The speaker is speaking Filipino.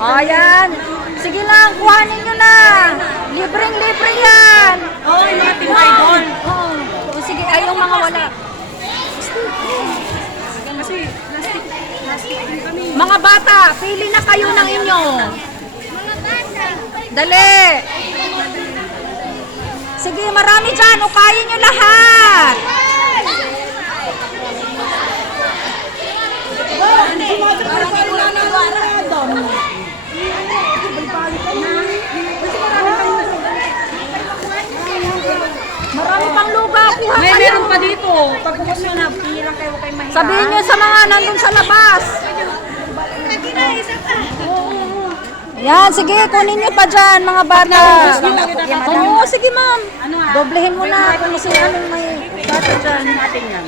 Ayan. Sige lang, kuhanin nyo na. Libreng-libre yan. Oo, yung mga tinay doon. Oo. O, sige, ay yung mga wala. Kasi plastic din kami. Mga bata, pili na kayo ng inyo. Dali. Sige, marami dyan. Ukayin nyo lahat. Marami pang luga. Kuha May kayo. meron pa dito. Pagbukas nyo na, pinilang kayo kayo mahiya. Sabihin nyo sa mga nandun sa labas. Yan, sige, kunin nyo pa dyan, mga bata. Oo, sige ma'am. Doblehin mo na kung sino anong may bata dyan. Natin yan.